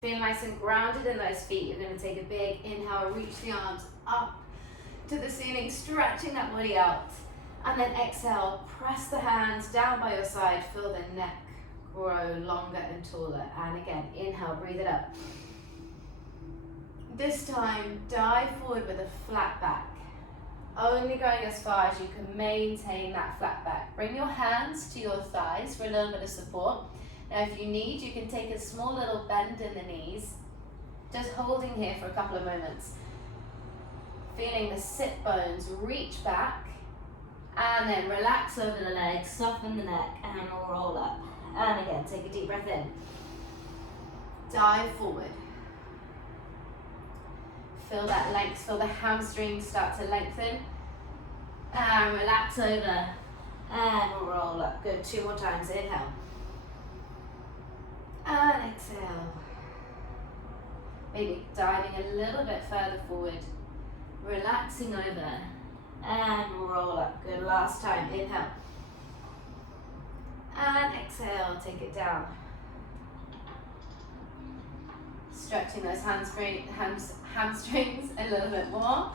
Feel nice and grounded in those feet. You're going to take a big inhale, reach the arms up to the ceiling, stretching that body out. And then exhale, press the hands down by your side, feel the neck grow longer and taller. And again, inhale, breathe it up. This time, dive forward with a flat back. Only going as far as you can maintain that flat back. Bring your hands to your thighs for a little bit of support. Now if you need, you can take a small little bend in the knees, just holding here for a couple of moments. Feeling the sit bones reach back, and then relax over the legs, soften the neck, and roll up. And again, take a deep breath in. Dive forward. Feel that length, feel the hamstrings start to lengthen. And relax over, and roll up. Good, 2 more times, inhale. And exhale. Maybe diving a little bit further forward. Relaxing over. And roll up. Good, last time. Inhale. And exhale. Take it down. Stretching those hamstrings a little bit more.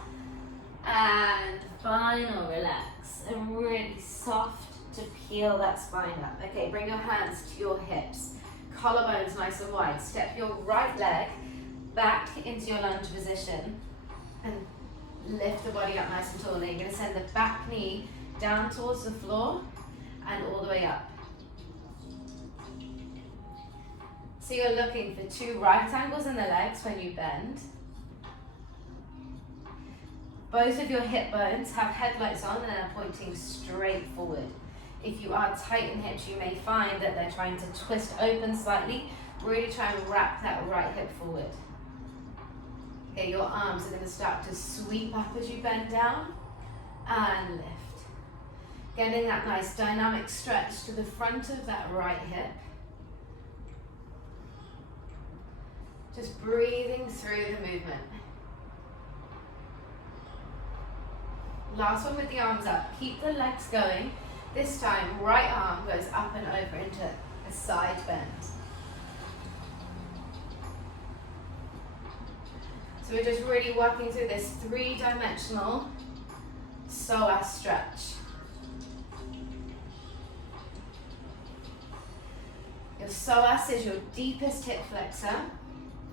And final relax. And really soft to peel that spine up. Okay, bring your hands to your hips. Collarbones nice and wide. Step your right leg back into your lunge position and lift the body up nice and tall. Now you're going to send the back knee down towards the floor and all the way up. So you're looking for 2 right angles in the legs when you bend. Both of your hip bones have headlights on and are pointing straight forward. If you are tight in hips, you may find that they're trying to twist open slightly. Really try and wrap that right hip forward. Okay, your arms are going to start to sweep up as you bend down and lift. Getting that nice dynamic stretch to the front of that right hip. Just breathing through the movement. Last one with the arms up. Keep the legs going. This time, right arm goes up and over into a side bend. So we're just really working through this 3-dimensional psoas stretch. Your psoas is your deepest hip flexor,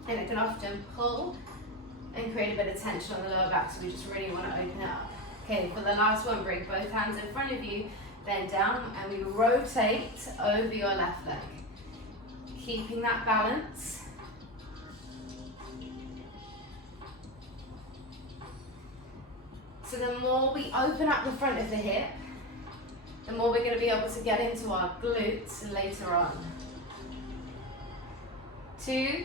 and it can often pull and create a bit of tension on the lower back, so we just really want to open it up. Okay, for the last one, bring both hands in front of you, bend down, and we rotate over your left leg. Keeping that balance. So the more we open up the front of the hip, the more we're going to be able to get into our glutes later on. 2,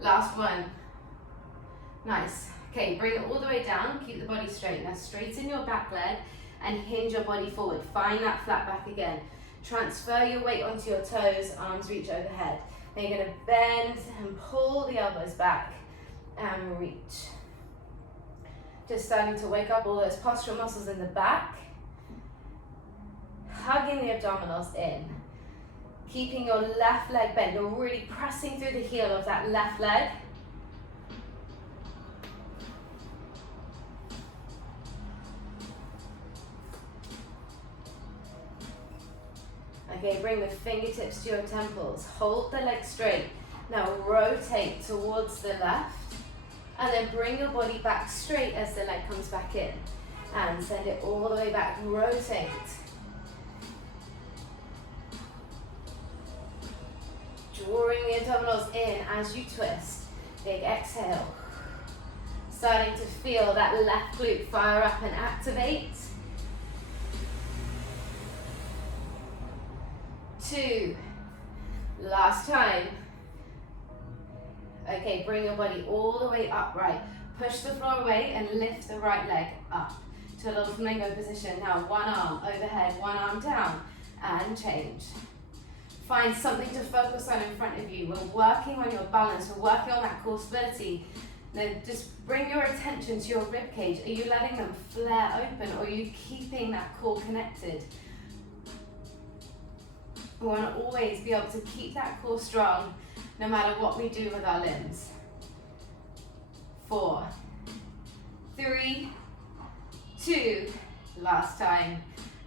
last one. Nice. Okay, bring it all the way down, keep the body straight. Now straighten your back leg and hinge your body forward. Find that flat back again. Transfer your weight onto your toes, arms reach overhead. Then you're going to bend and pull the elbows back and reach. Just starting to wake up all those postural muscles in the back. Hugging the abdominals in. Keeping your left leg bent. You're really pressing through the heel of that left leg. Okay, bring the fingertips to your temples. Hold the leg straight. Now rotate towards the left. And then bring your body back straight as the leg comes back in. And send it all the way back. Rotate. Drawing the abdominals in as you twist. Big exhale. Starting to feel that left glute fire up and activate. 2, last time. Okay, bring your body all the way upright. Push the floor away and lift the right leg up to a little flamingo position. Now one arm overhead, one arm down, and change. Find something to focus on in front of you. We're working on your balance, we're working on that core stability. Then just bring your attention to your rib cage. Are you letting them flare open, or are you keeping that core connected? We want to always be able to keep that core strong no matter what we do with our limbs. 4, 3, 2, last time.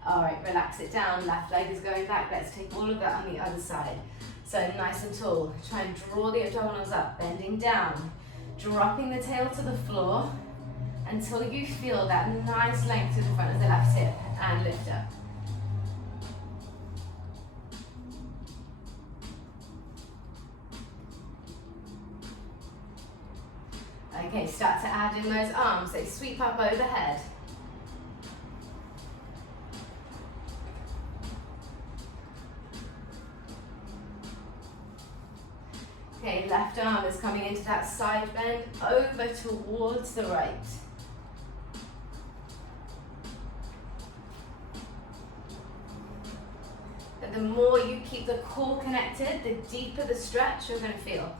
All right, relax it down, left leg is going back. Let's take all of that on the other side. So nice and tall, try and draw the abdominals up, bending down, dropping the tail to the floor until you feel that nice length to the front of the left hip, and lift up. Okay, start to add in those arms, they sweep up overhead. Okay, left arm is coming into that side bend, over towards the right. But the more you keep the core connected, the deeper the stretch you're going to feel.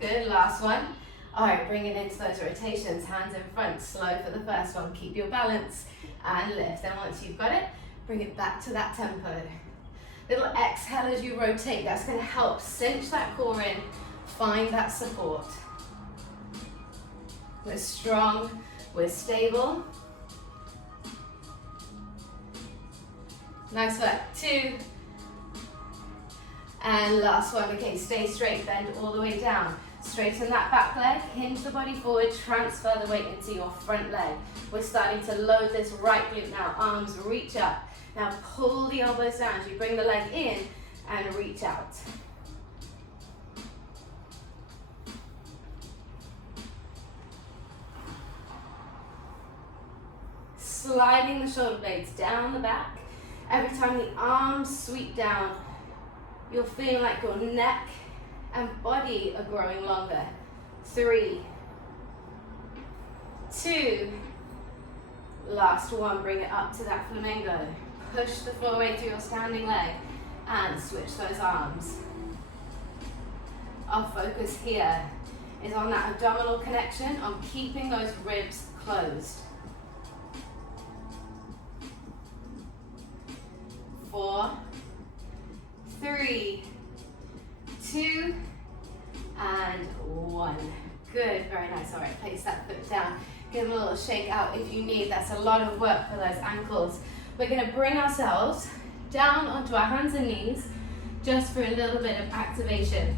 Good, last one. All right, bring it into those rotations, hands in front, slow for the first one. Keep your balance and lift. Then once you've got it, bring it back to that tempo. Little exhale as you rotate. That's going to help cinch that core in, find that support. We're strong, we're stable. Nice work. 2. And last one. Okay, stay straight, bend all the way down. Straighten that back leg, hinge the body forward, transfer the weight into your front leg. We're starting to load this right glute now. Arms reach up. Now pull the elbows down as you bring the leg in and reach out. Sliding the shoulder blades down the back. Every time the arms sweep down, you're feeling like your neck and body are growing longer. 3, 2, last one, bring it up to that flamingo. Push the floor away through your standing leg and switch those arms. Our focus here is on that abdominal connection, on keeping those ribs closed. 4, 3, 2, and 1. Good, very nice. All right, place that foot down. Give a little shake out if you need. That's a lot of work for those ankles. We're going to bring ourselves down onto our hands and knees just for a little bit of activation.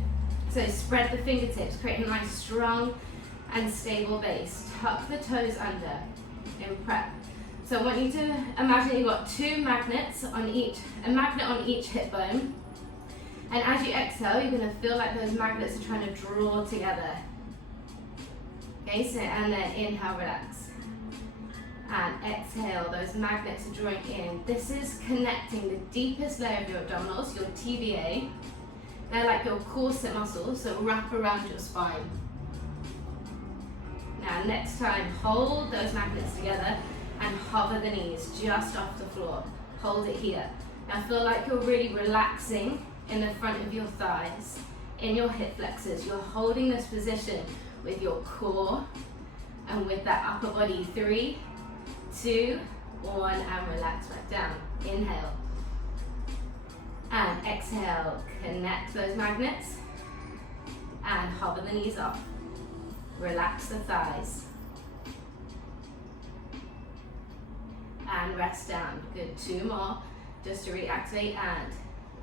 So spread the fingertips, create a nice strong and stable base. Tuck the toes under in prep. So I want you to imagine you've got 2 magnets on each, a magnet on each hip bone. And as you exhale, you're going to feel like those magnets are trying to draw together. Okay, so and then inhale, relax. And exhale, those magnets are drawing in. This is connecting the deepest layer of your abdominals, your TVA. They're like your corset muscles, so wrap around your spine. Now next time, hold those magnets together and hover the knees just off the floor. Hold it here. Now feel like you're really relaxing in the front of your thighs, in your hip flexors. You're holding this position with your core and with that upper body. 3, 2, 1, and relax back down. Inhale. And exhale, connect those magnets and hover the knees up. Relax the thighs. And rest down. Good, 2 more, just to reactivate. And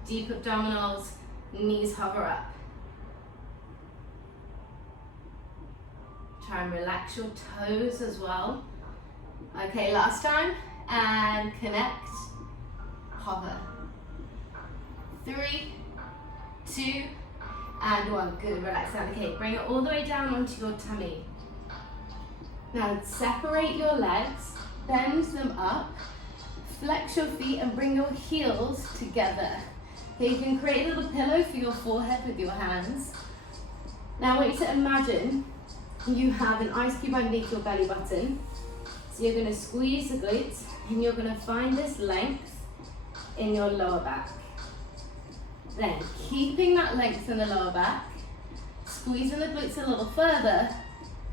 deep abdominals, knees hover up. Try and relax your toes as well. Okay, last time. And connect, hover. 3, 2, and 1. Good, relax down. Okay, bring it all the way down onto your tummy. Now separate your legs, bend them up, flex your feet and bring your heels together. Okay, you can create a little pillow for your forehead with your hands. Now I want you to imagine you have an ice cube underneath your belly button. So you're going to squeeze the glutes and you're going to find this length in your lower back. Then keeping that length in the lower back, squeezing the glutes a little further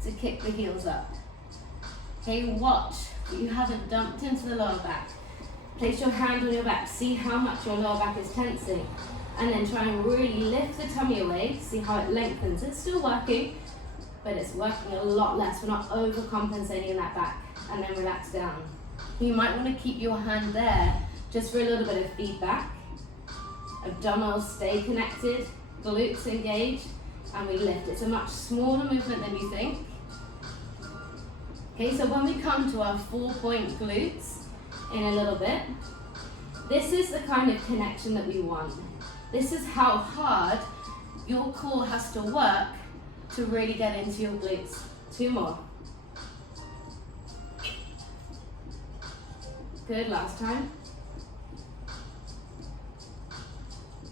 to kick the heels up. Okay, watch that you haven't dumped into the lower back. Place your hand on your back. See how much your lower back is tensing. And then try and really lift the tummy away. See how it lengthens. It's still working, but it's working a lot less. We're not overcompensating in that back. And then relax down. You might want to keep your hand there just for a little bit of feedback. Abdominals stay connected, glutes engage, and we lift. It's a much smaller movement than you think. Okay, so when we come to our 4-point glutes in a little bit, this is the kind of connection that we want. This is how hard your core has to work to really get into your glutes. 2 more. Good, last time.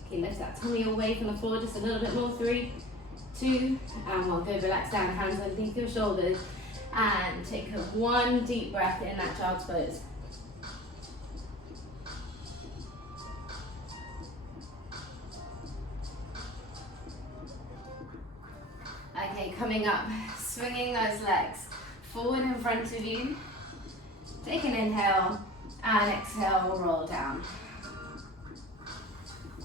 Okay, lift that tummy away from the floor just a little bit more. 3, 2, and we'll go relax down, hands underneath your shoulders, and take one deep breath in that child's pose. Okay, coming up, swinging those legs forward in front of you. Take an inhale, and exhale, roll down.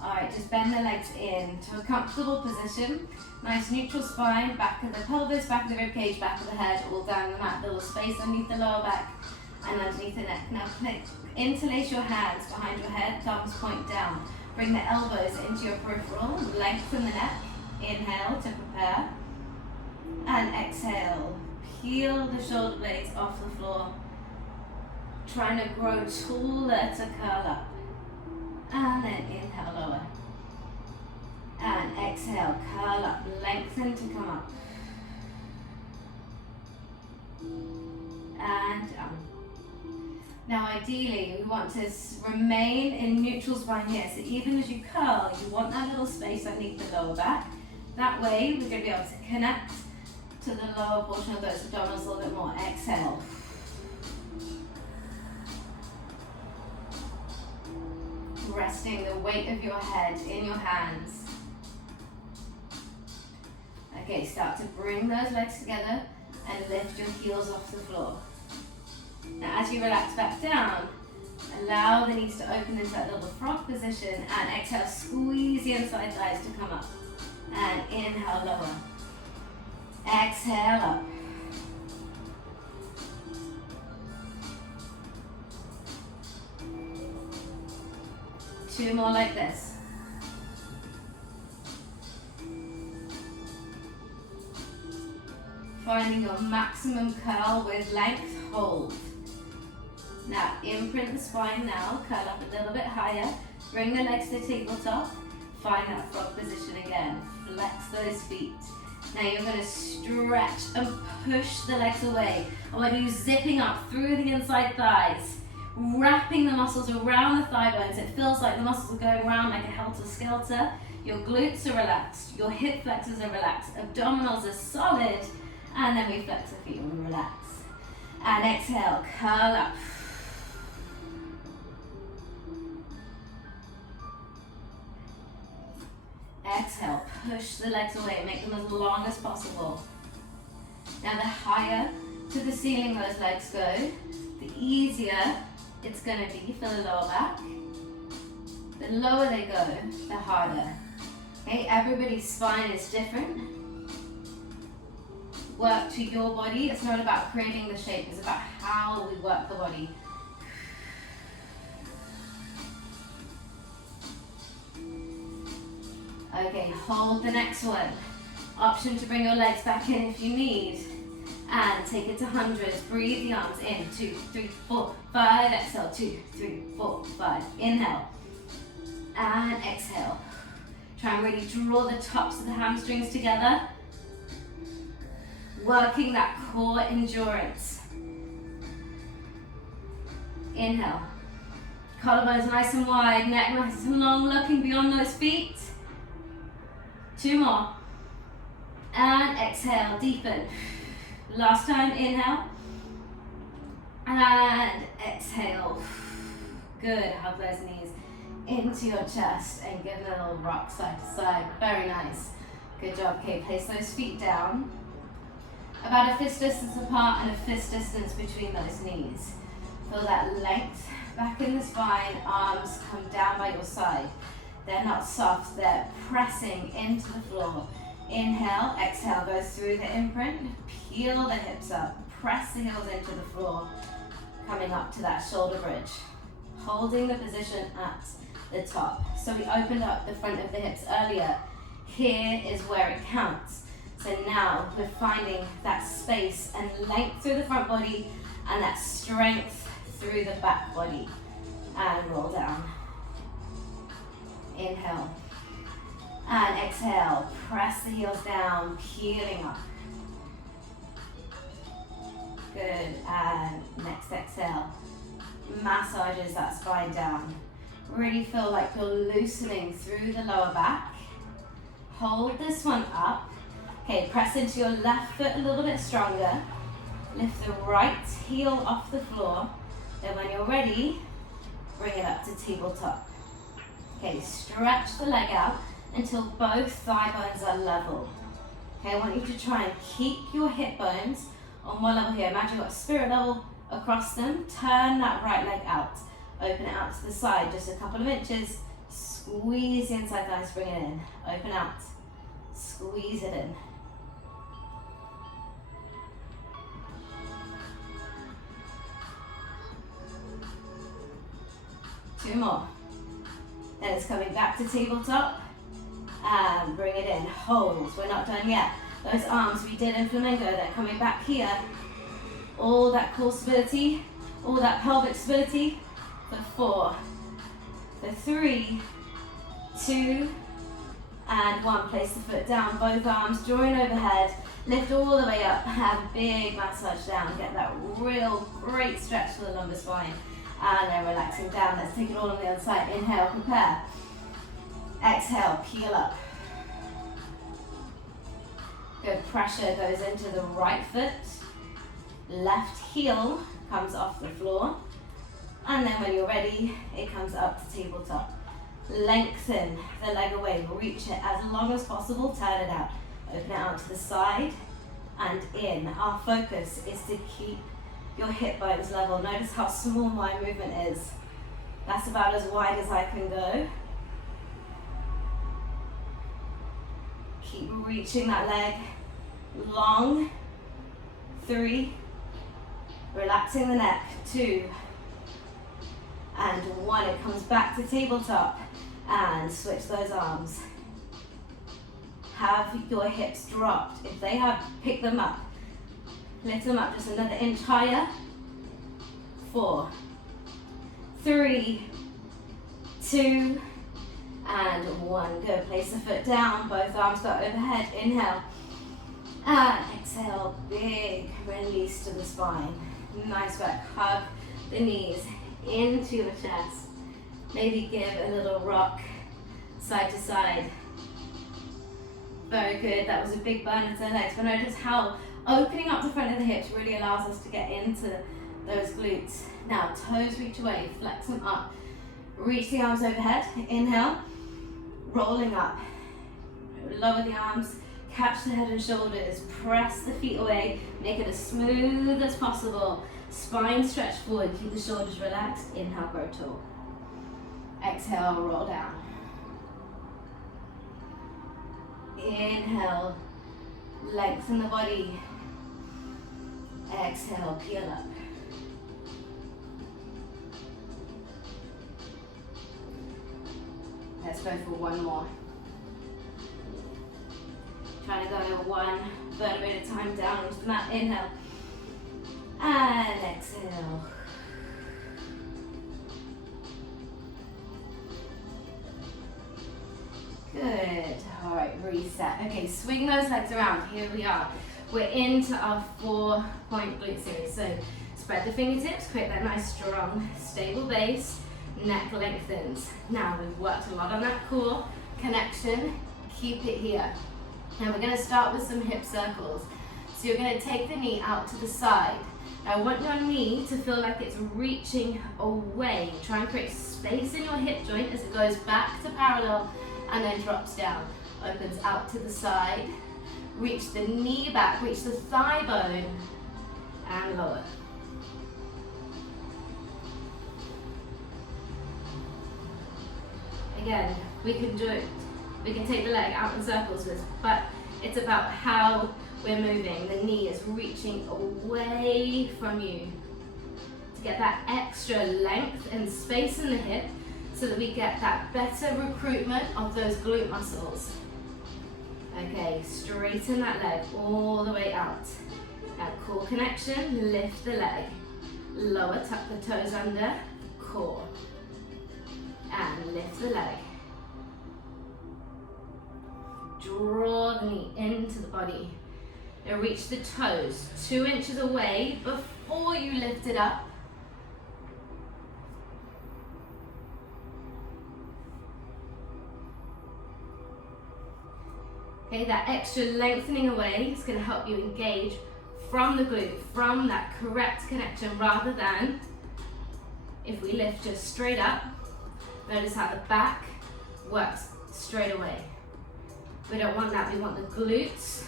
Alright, just bend the legs in to a comfortable position. Nice neutral spine, back of the pelvis, back of the rib cage, back of the head, all down the mat. Little space underneath the lower back and underneath the neck. Now interlace your hands behind your head, thumbs point down. Bring the elbows into your peripheral, lengthen the neck. Inhale to prepare. And exhale. Peel the shoulder blades off the floor. Trying to grow taller to curl up. And then inhale, lower. And exhale, curl up, lengthen to come up. And down. Now ideally, we want to remain in neutral spine here. So even as you curl, you want that little space underneath the lower back. That way, we're going to be able to connect to the lower portion of those abdominals a little bit more. Exhale. Resting the weight of your head in your hands. Okay, start to bring those legs together and lift your heels off the floor. Now as you relax back down, allow the knees to open into that little frog position and exhale, squeeze the inside thighs to come up. And inhale, lower. Exhale, up. Two more like this. Finding your maximum curl with length, hold. Now imprint the spine now, curl up a little bit higher. Bring the legs to the tabletop. Find that frog position again. Flex those feet. Now you're going to stretch and push the legs away. I want you zipping up through the inside thighs. Wrapping the muscles around the thigh bones. It feels like the muscles are going around like a helter-skelter. Your glutes are relaxed. Your hip flexors are relaxed. Abdominals are solid. And then we flex the feet and we relax. And exhale, curl up. Exhale, push the legs away. Make them as long as possible. Now the higher to the ceiling those legs go, the easier it's going to be for the lower back. The lower they go, the harder. Okay, everybody's spine is different. Work to your body. It's not about creating the shape, it's about how we work the body. Okay, hold the next one. Option to bring your legs back in if you need. And take it to hundreds. Breathe the arms in. 2, 3, 4, 5. Exhale. 2, 3, 4, 5. Inhale. And exhale. Try and really draw the tops of the hamstrings together. Working that core endurance. Inhale. Collarbones nice and wide. Neck nice and long. Looking beyond those feet. 2 more. And exhale. Deepen. Last time, inhale, and exhale. Good, hug those knees into your chest and give a little rock side to side. Very nice. Good job. Okay, place those feet down. About a fist distance apart and a fist distance between those knees. Feel that length back in the spine, arms come down by your side. They're not soft, they're pressing into the floor. Inhale, exhale, go through the imprint, peel the hips up, press the heels into the floor, coming up to that shoulder bridge. Holding the position at the top. So we opened up the front of the hips earlier. Here is where it counts. So now we're finding that space and length through the front body and that strength through the back body. And roll down. Inhale. And exhale. Press the heels down, peeling up. Good. And next exhale. Massages that spine down. Really feel like you're loosening through the lower back. Hold this one up. Okay, press into your left foot a little bit stronger. Lift the right heel off the floor. Then when you're ready, bring it up to tabletop. Okay, stretch the leg out until both thigh bones are level. Okay, I want you to try and keep your hip bones on one level here. Imagine you've got a spirit level across them. Turn that right leg out. Open it out to the side, just a couple of inches. Squeeze the inside thighs, bring it in. Open out. Squeeze it in. Two more. Then it's coming back to tabletop. And bring it in. Hold. We're not done yet. Those arms we did in flamenco, they're coming back here. All that core stability, all that pelvic stability. For 4, for 3, 2, and 1. Place the foot down, both arms, join overhead, lift all the way up, have a big massage down, get that real great stretch to the lumbar spine, and then relaxing down. Let's take it all on the other side. Inhale, prepare. Exhale, peel up. Good, pressure goes into the right foot, left heel comes off the floor. And then when you're ready, it comes up to tabletop. Lengthen the leg away, reach it as long as possible, turn it out. Open it out to the side and in. Our focus is to keep your hip bones level. Notice how small my movement is. That's about as wide as I can go. Keep reaching that leg long. 3, relaxing the neck. 2, and 1, it comes back to tabletop and switch those arms. Have your hips dropped. If they have, pick them up. Lift them up just another inch higher. 4, 3, 2, and 1. Good. Place the foot down, both arms go overhead. Inhale. And exhale, big release to the spine. Nice work. Hug the knees into your chest. Maybe give a little rock side to side. Very good. That was a big burn into the legs. But notice how opening up the front of the hips really allows us to get into those glutes. Now toes reach away, flex them up. Reach the arms overhead. Inhale. Rolling up. Lower the arms. Catch the head and shoulders. Press the feet away. Make it as smooth as possible. Spine stretch forward, keep the shoulders relaxed. Inhale, grow tall. Exhale, roll down. Inhale, lengthen the body. Exhale, peel up. Let's go for one more. Trying to go 1 vertebrae at a time down into the mat. Inhale. And exhale. Good. All right, reset. Okay, swing those legs around. Here we are. We're into our 4-point glute series. So spread the fingertips, create that nice, strong, stable base. Neck lengthens. Now we've worked a lot on that core connection. Keep it here. Now we're going to start with some hip circles. So you're going to take the knee out to the side. Now I want your knee to feel like it's reaching away. Try and create space in your hip joint as it goes back to parallel and then drops down. Opens out to the side. Reach the knee back, reach the thigh bone and lower. Again, we can do it. We can take the leg out in circles, but it's about how we're moving. The knee is reaching away from you to get that extra length and space in the hip so that we get that better recruitment of those glute muscles. Okay, straighten that leg all the way out. Now core connection, lift the leg. Lower, tuck the toes under, core. And lift the leg. Draw the knee into the body. Now reach the toes 2 inches away before you lift it up. Okay, that extra lengthening away is going to help you engage from the glute, from that correct connection, rather than if we lift just straight up. Notice how the back works straight away. We don't want that, we want the glutes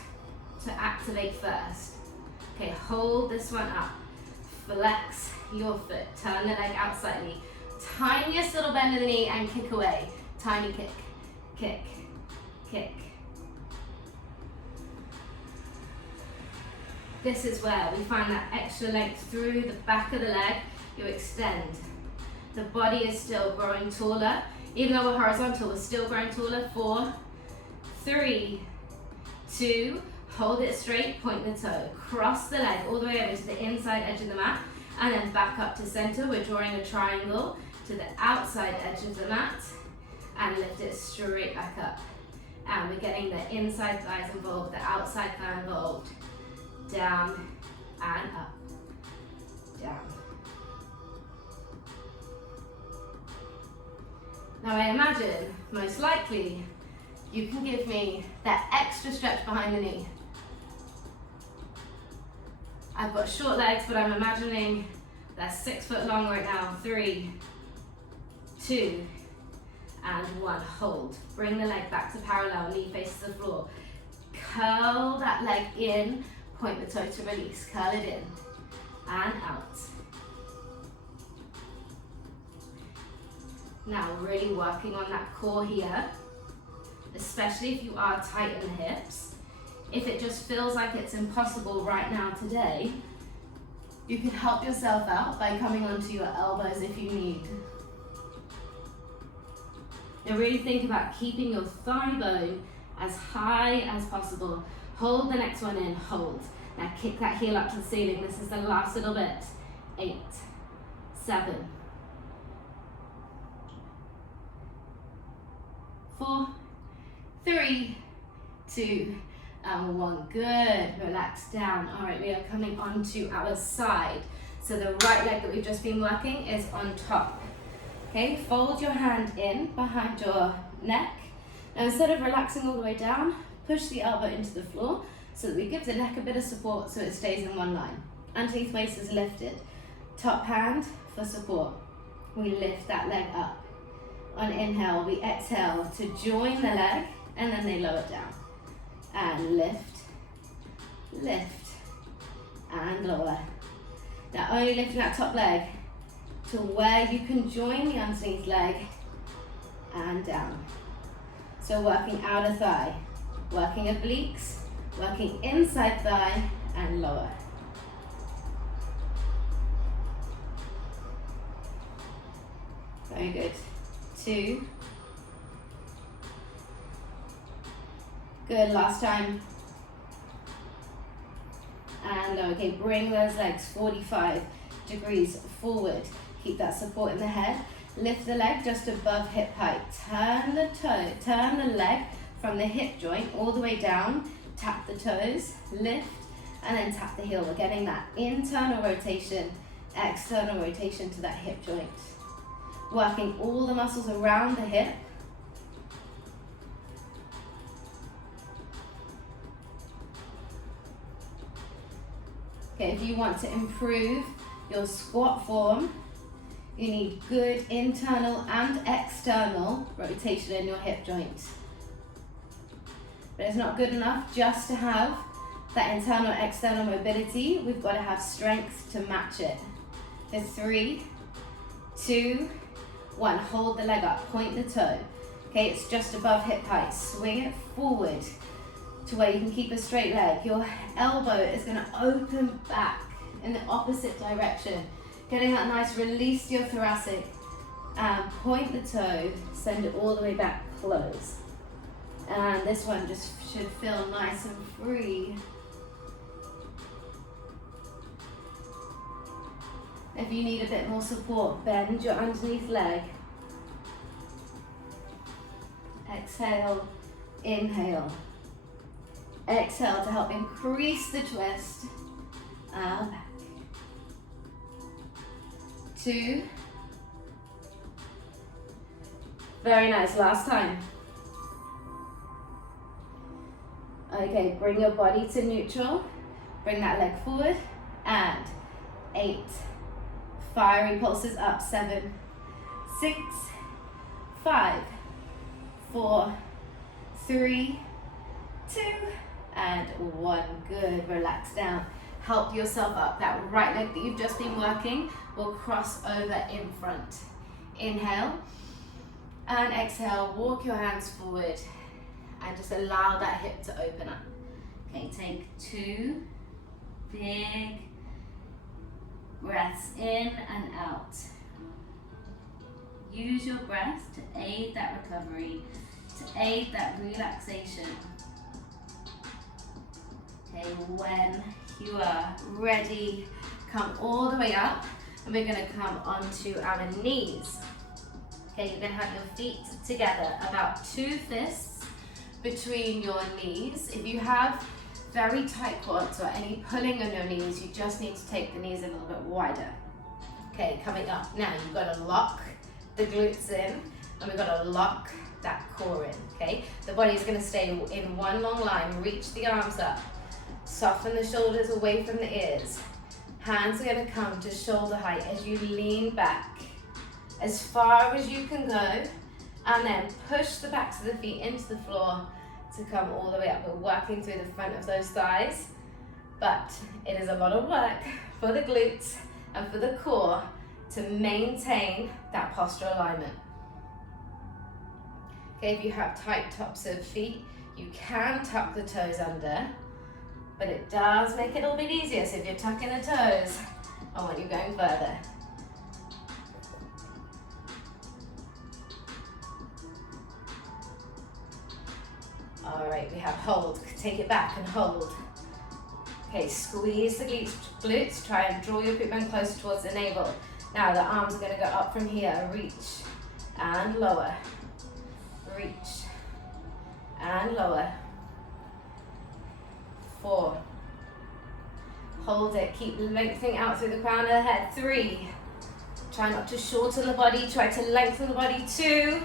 to activate first. Okay, hold this one up. Flex your foot, turn the leg out slightly. Tiniest little bend in the knee and kick away. Tiny kick, kick, kick. This is where we find that extra length through the back of the leg. You extend. The body is still growing taller. Even though we're horizontal, we're still growing taller. 4, 3, 2, hold it straight, point the toe. Cross the leg all the way over to the inside edge of the mat, and then back up to center. We're drawing a triangle to the outside edge of the mat, and lift it straight back up. And we're getting the inside thighs involved, the outside thigh involved. Down and up, down. Now I imagine, most likely, you can give me that extra stretch behind the knee. I've got short legs, but I'm imagining they're 6 foot long right now. 3, 2, and 1. Hold. Bring the leg back to parallel, knee faces the floor. Curl that leg in. Point the toe to release, curl it in and out. Now really working on that core here, especially if you are tight in the hips. If it just feels like it's impossible right now today, you can help yourself out by coming onto your elbows if you need. Now really think about keeping your thigh bone as high as possible. Hold the next one in, hold. Now kick that heel up to the ceiling. This is the last little bit. 8, 7, 4, 3, 2, and 1. Good, relax down. All right, we are coming onto our side. So the right leg that we've just been working is on top. Okay, fold your hand in behind your neck. Now instead of relaxing all the way down, push the elbow into the floor so that we give the neck a bit of support so it stays in one line. Underneath waist is lifted. Top hand for support. We lift that leg up. On inhale, we exhale to join the leg, and then they lower down. And lift, lift, and lower. Now only lifting that top leg to where you can join the underneath leg and down. So working outer thigh, working obliques, working inside thigh and lower. Very good. 2. Good, last time. And okay, bring those legs 45 degrees forward. Keep that support in the head. Lift the leg just above hip height. Turn the leg from the hip joint all the way down. Tap the toes, lift, and then tap the heel. We're getting that internal rotation, external rotation to that hip joint. Working all the muscles around the hip. Okay, if you want to improve your squat form, you need good internal and external rotation in your hip joint. But it's not good enough just to have that internal external mobility. We've got to have strength to match it. So 3, 2, 1. Hold the leg up, point the toe. Okay, it's just above hip height. Swing it forward to where you can keep a straight leg. Your elbow is going to open back in the opposite direction, getting that nice release to your thoracic, and point the toe, send it all the way back, close. And this one just should feel nice and free. If you need a bit more support, bend your underneath leg. Exhale, inhale. Exhale to help increase the twist. Back. 2. Very nice, last time. Okay, bring your body to neutral. Bring that leg forward, and 8. Fiery pulses up, 7, 6, 5, 4, 3, 2, and 1. Good, relax down. Help yourself up. That right leg that you've just been working will cross over in front. Inhale, and exhale, walk your hands forward, and just allow that hip to open up. Okay, take 2 big breaths in and out. Use your breath to aid that recovery, to aid that relaxation. Okay, when you are ready, come all the way up, and we're going to come onto our knees. Okay, you're going to have your feet together, about 2 fists between your knees. If you have very tight quads or any pulling on your knees, you just need to take the knees a little bit wider. Okay, coming up. Now you've got to lock the glutes in, and we've got to lock that core in, okay? The body's going to stay in one long line. Reach the arms up. Soften the shoulders away from the ears. Hands are going to come to shoulder height as you lean back as far as you can go, and then push the backs of the feet into the floor to come all the way up. We're working through the front of those thighs, but it is a lot of work for the glutes and for the core to maintain that postural alignment. Okay, if you have tight tops of feet, you can tuck the toes under, but it does make it a little bit easier. So if you're tucking the toes, I want you going further. All right, we have hold. Take it back and hold. Okay, squeeze the glutes. Try and draw your hip bone closer towards the navel. Now the arms are going to go up from here. Reach and lower. Reach and lower. 4. Hold it. Keep lengthening out through the crown of the head. 3. Try not to shorten the body. Try to lengthen the body. 2.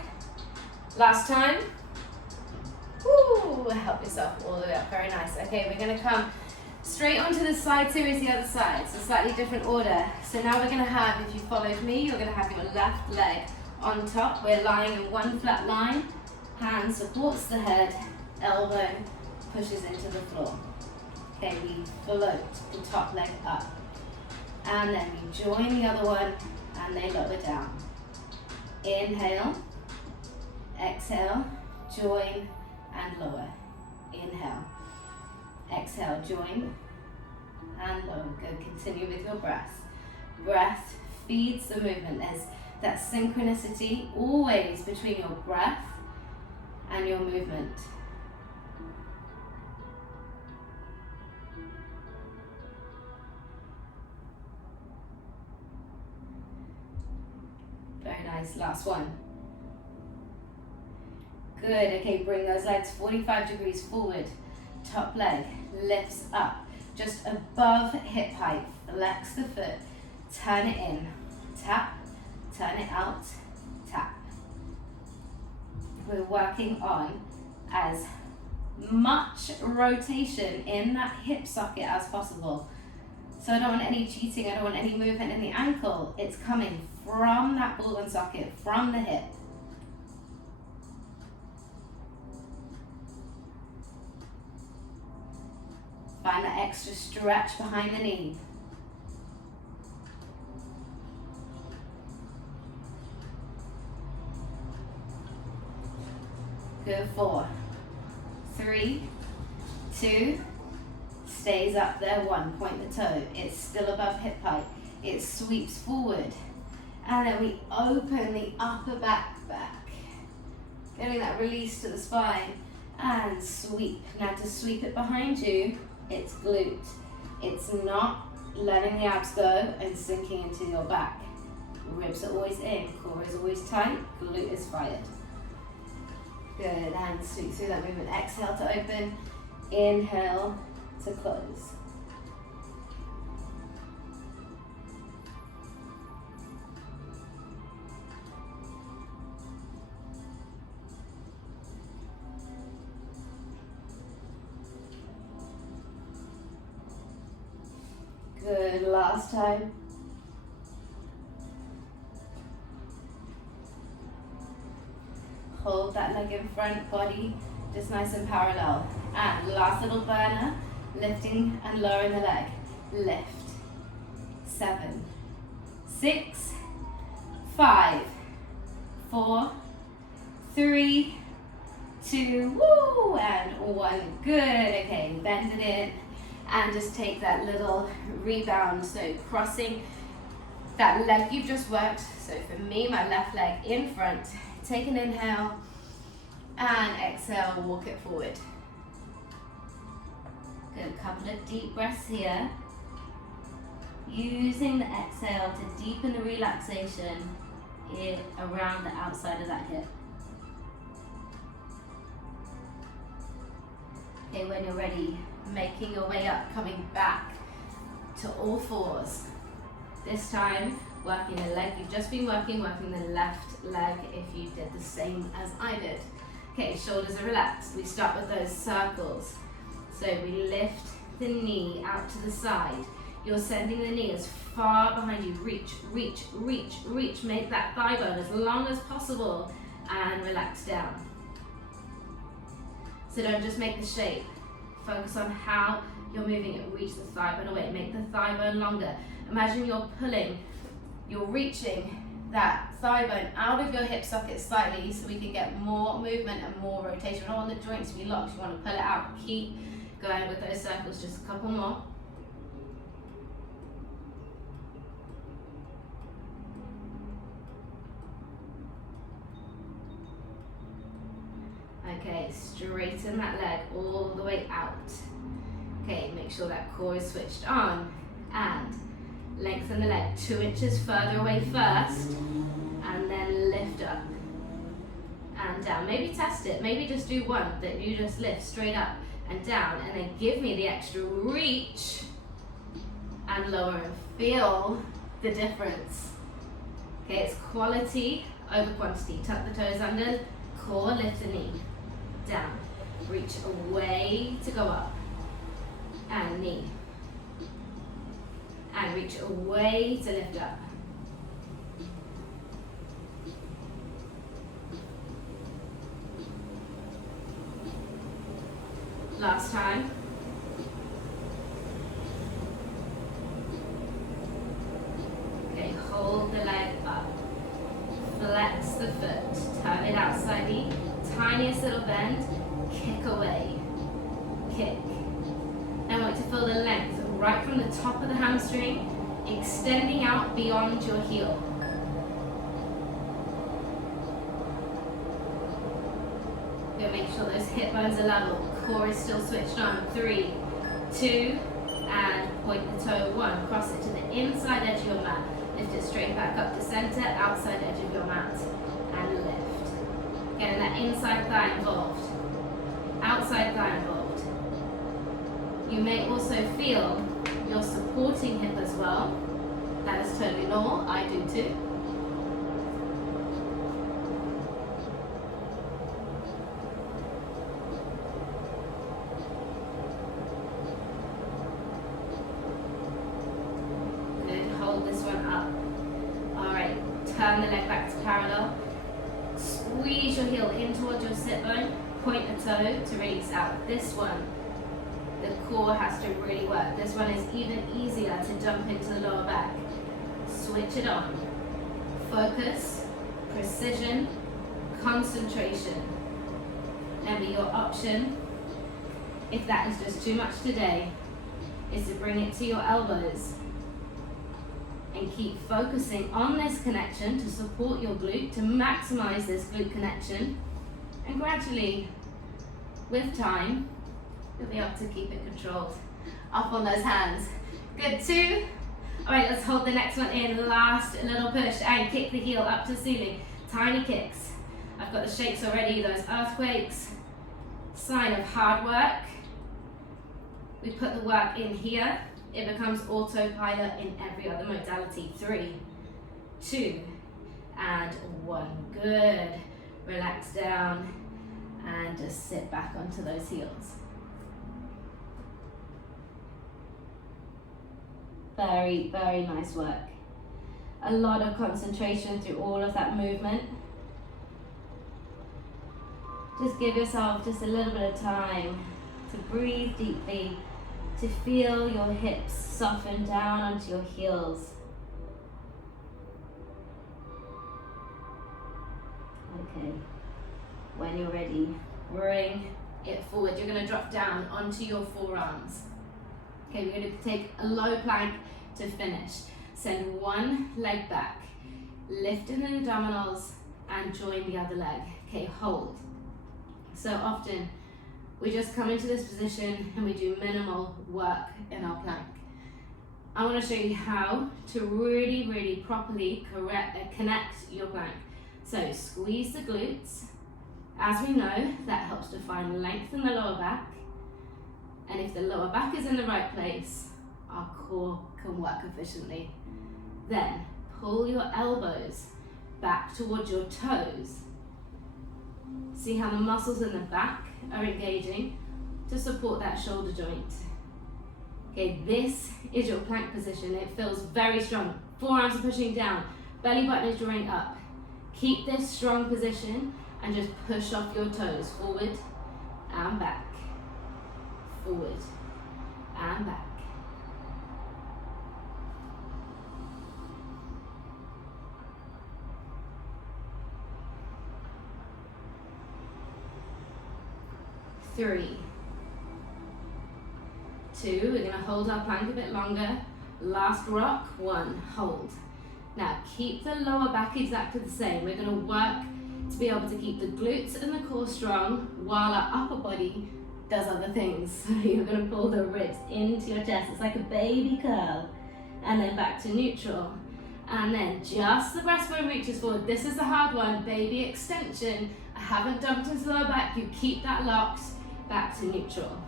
Last time. Woo! Help yourself all the way up. Very nice. Okay, we're going to come straight onto the side series, the other side. So slightly different order. So now we're going to have, if you followed me, you're going to have your left leg on top. We're lying in one flat line. Hand supports the head. Elbow pushes into the floor. Okay, we float the top leg up. And then we join the other one, and they lower down. Inhale. Exhale. Join. And lower. Inhale. Exhale, join and lower. Good. Continue with your breath. Breath feeds the movement. There's that synchronicity always between your breath and your movement. Very nice. Last one. Good. Okay, bring those legs 45 degrees forward. Top leg lifts up just above hip height. Flex the foot. Turn it in. Tap. Turn it out. Tap. We're working on as much rotation in that hip socket as possible. So I don't want any cheating. I don't want any movement in the ankle. It's coming from that ball and socket, from the hip. Find that extra stretch behind the knee. Good, 4, 3, 2, stays up there, 1, point the toe, it's still above hip height, it sweeps forward, and then we open the upper back, getting that release to the spine, and sweep. Now to sweep it behind you, it's glute. It's not letting the abs go and sinking into your back. Ribs are always in, core is always tight, glute is fired. Good, and sweep through that movement. Exhale to open, inhale to close. Good, last time. Hold that leg in front, body just nice and parallel. And last little burner, lifting and lowering the leg. Lift. 7, 6, 5, 4, 3, 2, woo, and 1. Good, okay, bend it in. And just take that little rebound, so crossing that leg you've just worked. So for me, my left leg in front. Take an inhale and exhale, walk it forward. Good, a couple of deep breaths here. Using the exhale to deepen the relaxation around the outside of that hip. Okay, when you're ready, making your way up, coming back to all fours. This time, working the leg you've just been working the left leg if you did the same as I did. Okay, shoulders are relaxed. We start with those circles. So we lift the knee out to the side. You're sending the knee as far behind you. Reach, reach, reach, reach. Make that thigh bone as long as possible and relax down. So don't just make the shape. Focus on how you're moving it. Reach the thigh bone away. Make the thigh bone longer. Imagine you're reaching that thigh bone out of your hip socket slightly so we can get more movement and more rotation. We don't want the joints to be locked. You want to pull it out. Keep going with those circles. Just a couple more. Okay, straighten that leg all the way out. Okay, make sure that core is switched on. And lengthen the leg 2 inches further away first. And then lift up. And down. Maybe test it. Maybe just do one that you just lift straight up and down. And then give me the extra reach. And lower and feel the difference. Okay, it's quality over quantity. Tuck the toes under. Core, lift the knee. Down, reach away to go up, and knee, and reach away to lift up. Last time. Okay, hold the leg up, flex the foot, turn it out slightly. Tiniest little bend, kick away, kick. I want you to feel the length right from the top of the hamstring, extending out beyond your heel. You'll make sure those hip bones are level, core is still switched on. 3, 2, and point the toe. 1, cross it to the inside edge of your mat. Lift it straight back up to center, outside edge of your mat, and lift. Getting that inside thigh involved, outside thigh involved. You may also feel your supporting hip as well. That is totally normal, I do too. Good, hold this one up. All right, turn the leg back to parallel. Squeeze your heel in towards your sit bone, point the toe to release out. This one, the core has to really work. This one is even easier to jump into the lower back. Switch it on. Focus, precision, concentration. Remember, your option, if that is just too much today, is to bring it to your elbows and keep focusing on this connection to support your glute, to maximize this glute connection, and gradually, with time, you'll be able to keep it controlled. Up on those hands. Good, 2. All right, let's hold the next one in. Last little push and kick the heel up to the ceiling. Tiny kicks. I've got the shakes already, those earthquakes. Sign of hard work. We put the work in here. It becomes autopilot in every other modality. 3, 2, and 1. Good. Relax down and just sit back onto those heels. Very, very nice work. A lot of concentration through all of that movement. Just give yourself just a little bit of time to breathe deeply, to feel your hips soften down onto your heels. Okay, when you're ready, bring it forward. You're going to drop down onto your forearms. Okay, we're going to take a low plank to finish. Send one leg back, lift in the abdominals and join the other leg. Okay, hold. So often we just come into this position and we do minimal work in our plank. I want to show you how to really, really properly connect your plank. So squeeze the glutes. As we know, that helps to find length in the lower back. And if the lower back is in the right place, our core can work efficiently. Then pull your elbows back towards your toes. See how the muscles in the back are engaging to support that shoulder joint. Okay, this is your plank position. It feels very strong. Forearms are pushing down, belly button is drawing up. Keep this strong position and just push off your toes, forward and back. Forward and back. Three, 2, we're going to hold our plank a bit longer. Last rock, 1, hold. Now keep the lower back exactly the same. We're going to work to be able to keep the glutes and the core strong while our upper body does other things. So you're going to pull the ribs into your chest. It's like a baby curl. And then back to neutral. And then just the breastbone reaches forward. This is the hard one, baby extension. I haven't dumped into the lower back. You keep that locked. Back to neutral.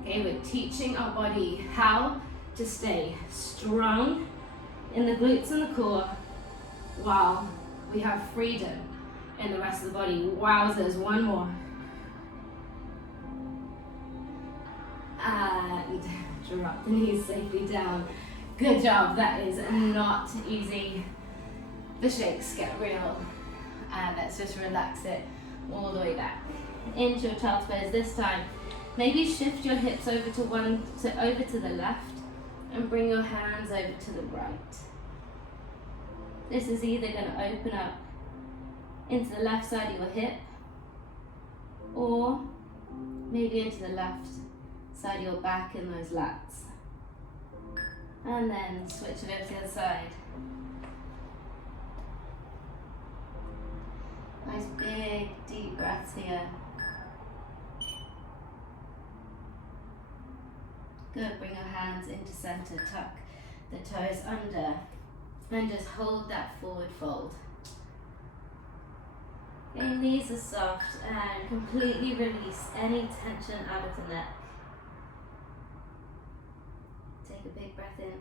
Okay, we're teaching our body how to stay strong in the glutes and the core while we have freedom in the rest of the body. Wowzers, 1 more. And drop the knees safely down. Good job, that is not easy. The shakes get real. And let's just relax it all the way back into your child's pose. This time, maybe shift your hips over to the left and bring your hands over to the right. This is either going to open up into the left side of your hip or maybe into the left side of your back in those lats. And then switch it over to the other side. Nice big deep breaths here. Good, bring your hands into center, tuck the toes under and just hold that forward fold. Okay, knees are soft and completely release any tension out of the neck. Take a big breath in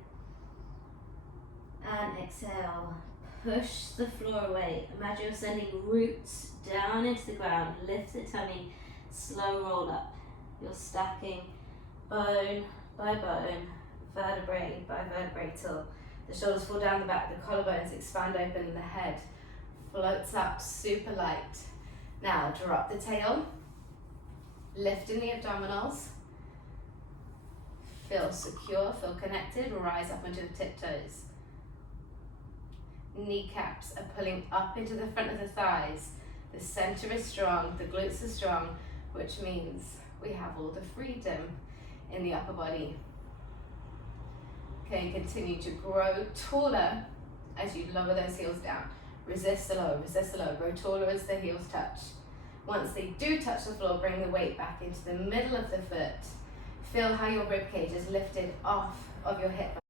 and exhale. Push the floor away. Imagine you're sending roots down into the ground. Lift the tummy, slow roll up. You're stacking bone by bone, vertebrae by vertebrae till the shoulders fall down the back, the collarbones expand open, and the head floats up super light. Now drop the tail, lift in the abdominals, feel secure, feel connected, rise up onto the tiptoes. kneecaps are pulling up into the front of the thighs. The center is strong, the glutes are strong, which means we have all the freedom in the upper body. Okay, continue to grow taller as you lower those heels down. Resist the low, grow taller as the heels touch. Once they do touch the floor, bring the weight back into the middle of the foot. Feel how your rib cage is lifted off of your hip